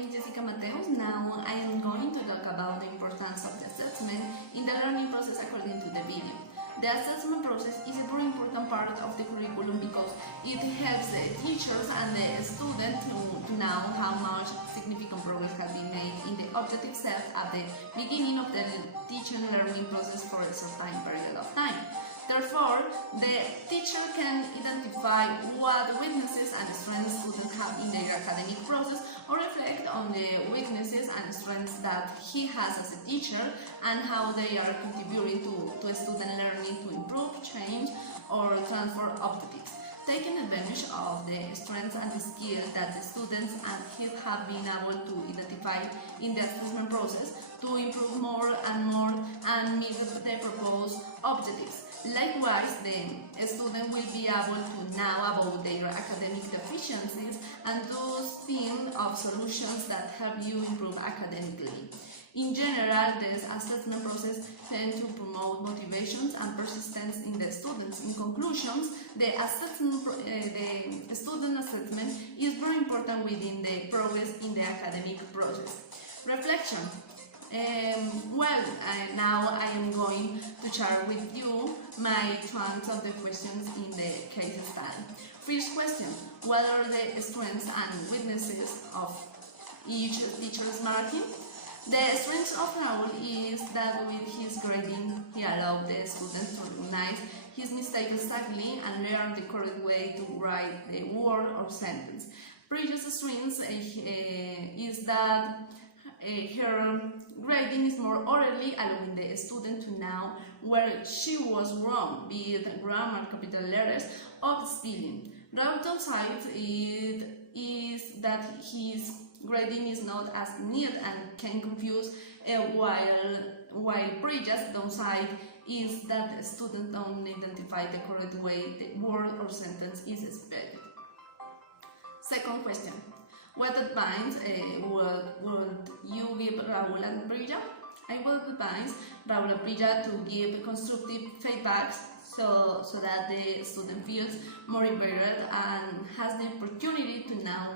name is Yessica Mateus. Now I am going to talk about the importance of the assessment in the learning process according to the video. The assessment process is a very important part of the curriculum because it helps the teachers and the students to know how much significant progress has been made in the objective set at the beginning of the teaching learning process for a certain period of time. Therefore, the teacher can identify what weaknesses and strengths students have in their academic process or reflect on the weaknesses and strengths that he has as a teacher and how they are contributing to a student learning to improve, change, or transform objectives. Taking advantage of the strengths and the skills that the students and he have been able to identify in the assessment process to improve more and meet the proposed objectives. Likewise, the student will be able to know about their academic deficiencies and those think of solutions that help you improve academically. In general, the assessment process tends to promote motivations and persistence in the students. In conclusions, the student assessment is very important within the progress in the academic process. Reflection. Now I am going to share with you my chance of the questions in the case study. First question: what are the strengths and weaknesses of each teacher's marking? The strength of Raúl is that with his grading, he allowed the student to recognize his mistake exactly and learn the correct way to write the word or sentence. Previous strength is that her grading is more orderly, allowing the student to know where she was wrong, be it grammar, capital letters, or spelling. Raúl's downside is that his grading is not as neat and can confuse, while previous downside is that the student don't identify the correct way the word or sentence is spelled. Second question: what advice would you give Raúl and Priya? I would advise Raúl and Priya to give constructive feedback so that the student feels motivated and has the opportunity to know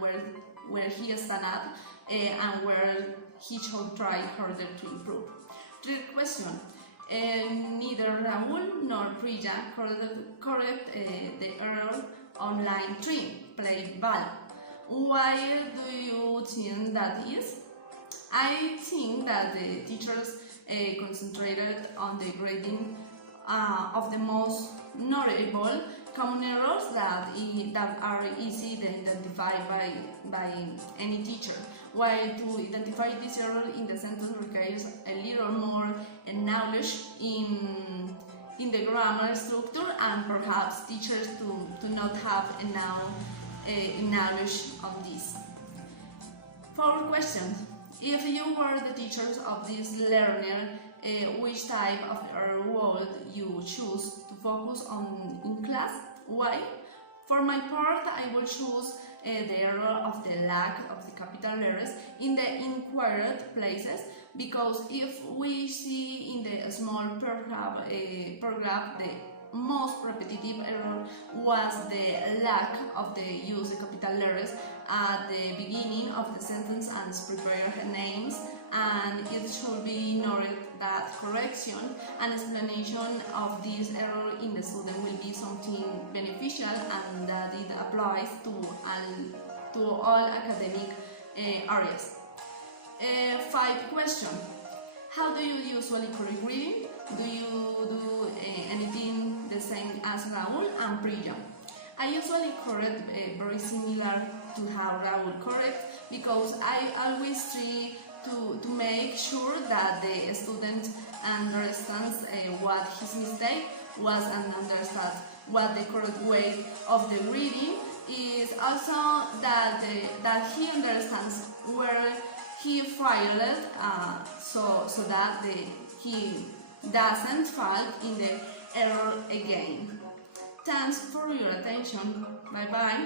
where he stands up and where he should try harder to improve. Third question: neither Raúl nor Priya correct the error on line 3, play ball. Why do you think that is? I think that the teachers concentrated on the grading of the most notable common errors that are easy to identify by any teacher, while to identify this error in the sentence requires a little more knowledge in the grammar structure, and perhaps teachers to not have enough knowledge on this. Fourth question: if you were the teachers of this learner, which type of error would you choose to focus on in class? Why? For my part, I will choose the error of the lack of the capital letters in the inquired places, because if we see in the small paragraph the most repetitive error was the lack of the use of capital letters at the beginning of the sentence and prepare names, and it should be noted that correction and explanation of this error in the student will be something beneficial and that it applies to all academic areas. 5 question: how do you usually correct reading? Do you do anything the same as Raúl and Priya? I usually correct very similar to how Raúl correct, because I always try to make sure that the student understands what his mistake was and understands what the correct way of the reading is. Also that he understands where he failed, so that he doesn't fall in the error again. Thanks for your attention. Bye bye.